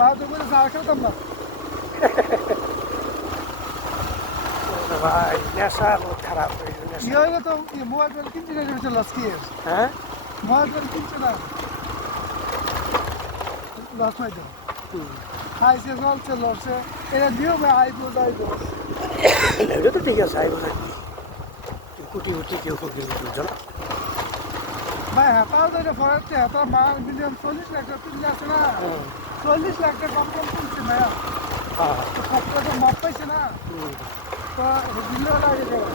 মা তো বলে চা খেতাম না ভাই নেশা খারাপ হয়ে গেল কি হইলো তো মোবাইল টোবাইল কিনছি না যেটা লস কি হ্যাঁ মোবাইল টোবাইল কিনছে না লস নাই তো খাইছে চলছে লসে এটা দিও ভাই আইবো যাইবো এটা তো ঠিক আছে আইব না কুটি কুটি কেউ কুটি বুঝছো না ভাই হাতাও তো এটা ফরাতে হাতা মাল মিলিয়ন 40 লাখ টাকা কিনলে আছে না 40 লাখ টাকা কম কম কিনছে ভাইয়া হ্যাঁ তো কতটা তো মাপ পাইছে না তো দিলেও লাগে যাবে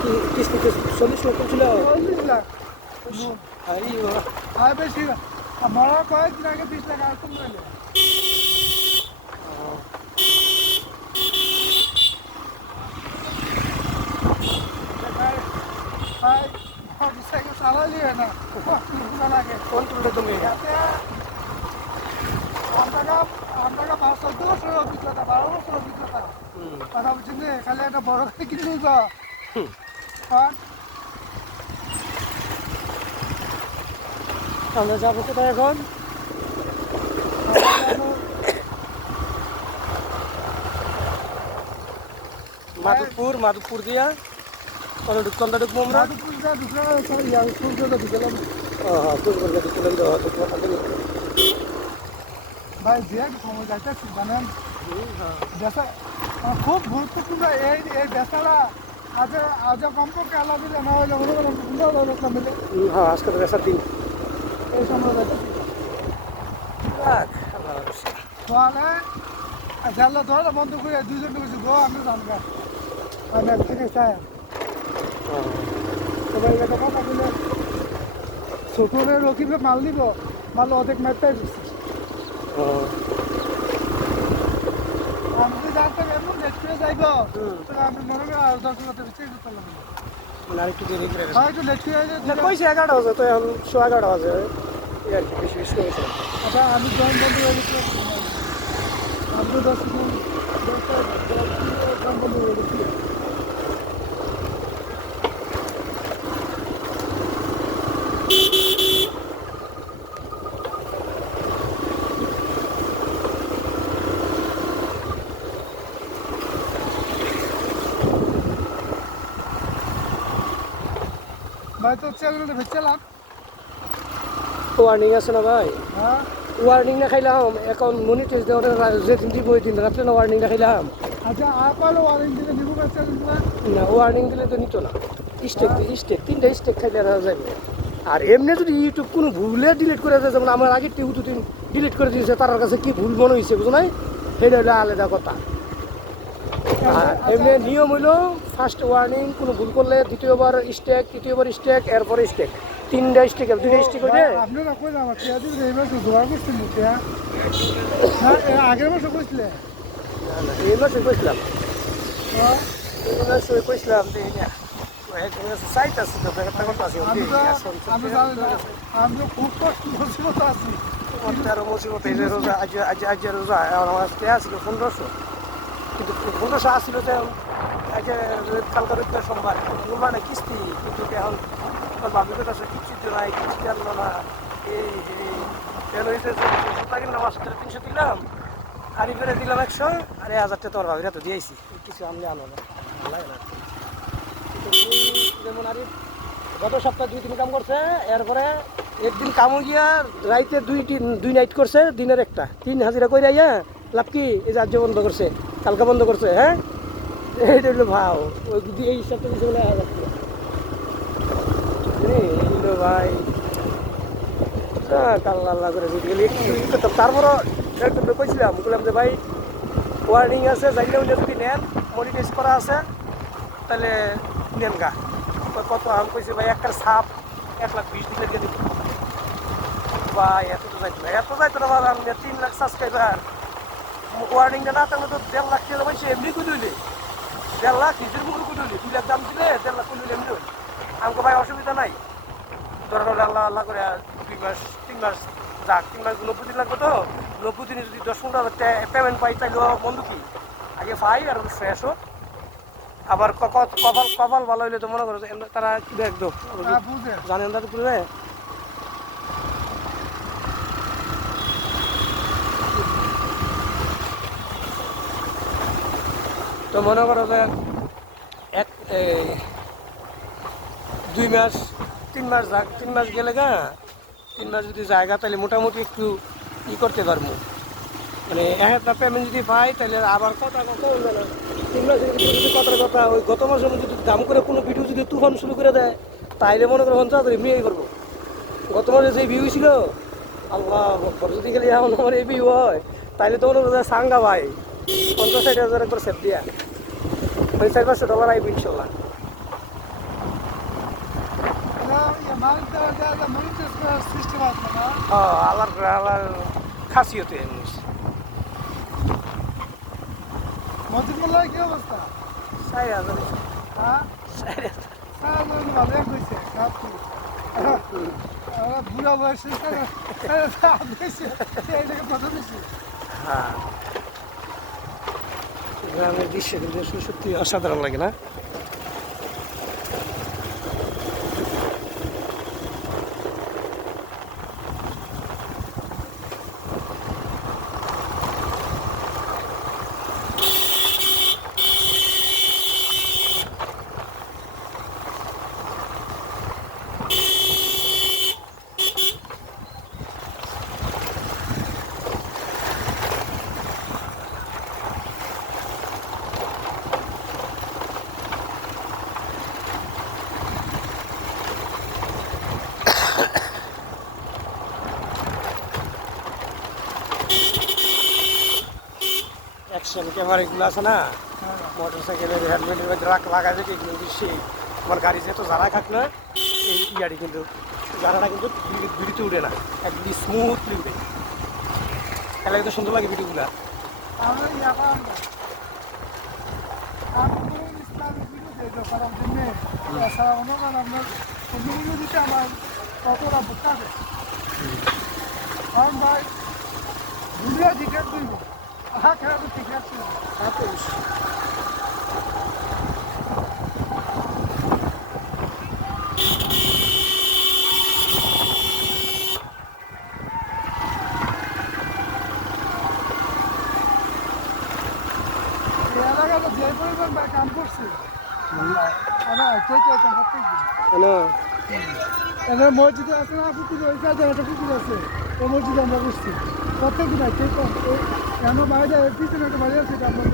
কি কিস্তি 40 লাখ ছিল 40 লাখ আরে আর বেশি আমার কয়েকদিন আগে 20 লাখ আর কম গেলে ভাই মোটরসাইকেল চালালি হয় না না লাগে কোন তুললে তুমি যাতে আমরা 5 বছর অভিজ্ঞতা 12 বছর অভিজ্ঞতা কথা বলছি যে খালি একটা বড় গাড়ি কিনলে তো আমরা যাবো কোথায় এখন মাধবপুর দিয়া কোনটা ঢুকবো আমরা ভাই যে সময় যাইতেছি জানেন খুব গুরুত্বপূর্ণ এই বেচারা আজ কমপক্ষে আল্লাহ দিলে না হইলে মিলে হ্যাঁ আজকে তো বেসার দিন এই সময় যাইতেছি তাহলে জানলা ধরে বন্ধ করে দুজন ঢুকেছি গো আমি জানগা আমি এক থেকে চাই সবাই একটা কথা বলে ছোটরে রকিবে মাল দিব মাল অর্ধেক ম্যাচটাই দিচ্ছি আমি যদি জানতাম এমন লেট করে যাইব তাহলে আমি মনে করি আর 10 মিনিট বেশি করতে লাগবে মানে আরেকটু দেরি করে হ্যাঁ একটু লেট করে না কইছে 11টা বাজে তো এখন 11:30 বাজে আর কি বেশি বেশি হয়েছে আচ্ছা আমি জয়েন বন্ধ হয়ে গেছি আমি তো 10 মিনিট জয়েন বন্ধ হয়ে গেছি ভাই তো চ্যানেলটা ভেচলাম ওয়ার্নিং আছে না ভাই হ্যাঁ ওয়ার্নিং না খাইলাম এখন মনিটাইজ দেওয়ার যেদিন দিব ওই দিন রাত্রে না ওয়ার্নিং না খাইলাম আচ্ছা আপালো ওয়ারেন্ট দিলে নিবো চ্যানেলটা না ওয়ার্নিং দিলে তো নিত না স্টেক 3টা স্টেক খাইলে আর যাবে আর এমনি যদি ইউটিউব কোনো ভুলে ডিলিট করে দেয় যেমন আমার আগে টিউ দুদিন ডিলিট করে দিয়েছে তার কাছে কি ভুল মনে হয়েছে বুঝো নাই সেটা হলো আলাদা কথা আর এমনি নিয়ম হইলো ফার্স্ট ওয়ার্নিং কোনো ভুল করলে দ্বিতীয়বার স্টেক তৃতীয়বার স্টেক এরপরে স্টেক 3টা স্টেক 2টা স্টেক হইলে আপনারা কইলাম আমার টিয়া দিলে এই মাসে জোয়ার করছেন টিয়া হ্যাঁ আগের মাসে কইছিলে এই মাসে কইছিলাম হ্যাঁ এই মাসে কইছিলাম যে সাইট আছে তো একটা কথা আছে আমি আমি খুব কষ্ট মুসিবত আছি তেরো মুসিবত এই যে রোজা আজ রোজা আমার আজকে আসছিল 1500 কিন্তু 1500 আসছিল যে আজ কালকা রোজগার সোমবার মানে কিস্তি কিন্তু এখন ভাবির কাছে কিস্তি নাই কিস্তি আনলো না এই কেন সুতা কিনলাম 300 দিলাম আর এবারে দিলাম 100 আর 1000 টাকা তোমার ভাবিরা তো দিয়েছি কিছু আনলে আনো না ভালো লাগে না যেমন আর গত সপ্তাহে 2-3 কাম করছে এরপরে একদিন কামও গিয়া রাইতে দুই নাইট করছে দিনের একটা 3 হাজিরা করে আইয়া লাভ কি এই যে আজ বন্ধ করছে কালকা বন্ধ করছে হ্যাঁ এইটা হলো ভাও ওই যদি এই হিসাবটা দিচ্ছে বলে এইগুলো ভাই কাল্লা আল্লাহ করে যদি গেলে একটু করতাম তারপরও একটু কইছিলাম বললাম যে ভাই ওয়ার্নিং আছে জানলে উনি যদি নেন মনিটাইজ করা আছে তাহলে নেন গা কত আমি কইছি ভাই একটা ছাপ 1,20,000 দিলে দিয়ে দিব ভাই এত তো যাইতো না ভাই আমি 3 লাখ সাবস্ক্রাইবার ওয়ার্নিংটা না থাকলে তো 1.5 লাখ টাকা পাইছে এমনি কই দিলে 1.5 লাখ নিজের মুখে কই দিলে 2 লাখ দাম দিলে 1.5 লাখ কই দিলে এমনি আমাকে ভাই অসুবিধা নাই ধরেন হলে আল্লাহ করে 2 মাস 3 মাস যাক 3 মাস 90 দিন লাগবে তো 90 দিনে যদি 10-15 হাজার টাকা পেমেন্ট পাই তাইলে বন্ধু কি আগে পাই আর ফ্রেশ হোক আবার কপাল ভালো হইলে তো মনে করো তারা কি দেখতো জানেন তো পুরো তো মনে করো যে এক 2 মাস 3 মাস যাক, 3 মাস গেলে 3 মাস যদি জায়গা তাহলে মোটামুটি একটু করতে পারবো, মানে একটা পেমেন্ট যদি পাই তাহলে আবার কথা 3 মাসের ভিতরে যদি কথার কথা ওই গত মাসের মধ্যে যদি দাম করে কোনো ভিডিও যদি তুফান শুরু করে দেয় তাইলে মনে করো 50,000 এমনি করবো। গত মাসে যে ভিউ ছিল আল্লাহ যদি গেলে এমন আমার এই ভিউ হয় তাইলে তো মনে করো সাঙ্গা ভাই 50-60 হাজার একবার সেট দিয়া ওই $400-500 আইব ইনশাল্লাহ। সিস্টেম আছে না? আল্লাহর খাসিয়ত এমনি। মজিবুল্লাহ কি অবস্থা? 4,000 হ্যাঁ 4,000 ভালো হয়েছে খারাপ কি? বুড়া বয়সে এইটাকে প্রথম বেশি। হ্যাঁ, গ্রামের দৃশ্য কিন্তু আসলে সত্যি অসাধারণ লাগে না? অ্যাকশন ক্যামেরাগুলো আছে না, মোটর সাইকেলের হেলমেটের মধ্যে লাগাই যেতে কিন্তু সেই আমার গাড়ি যেহেতু জানা খাক না এই গাড়ি কিন্তু জানাটা কিন্তু বিড়িতে উঠে না, একদম স্মুথলি উঠে। খেলা কিন্তু সুন্দর লাগে ভিডিওগুলো। আমরা আমি কোনো ইসলামিক ভিডিও দেখতে পারার জন্য এছাড়া অনুমান আপনার অন্য ভিডিও দিতে আমার কতটা বুঝতে হবে, কারণ ভাই ভিডিও টিকিট দিব খেলা তো টিকিট ছিল এলাকাটা যে পরিমাণ ভাই কাম করছে প্রত্যেক দিন এবার মসজিদে আছে না পুকুর ওই সাইডে একটা পুকুর আছে ওই মসজিদে আমরা বসছি প্রত্যেক দিন কে কম কেন বাইরে পিছনে একটা বাড়ি আছে এটা আমরা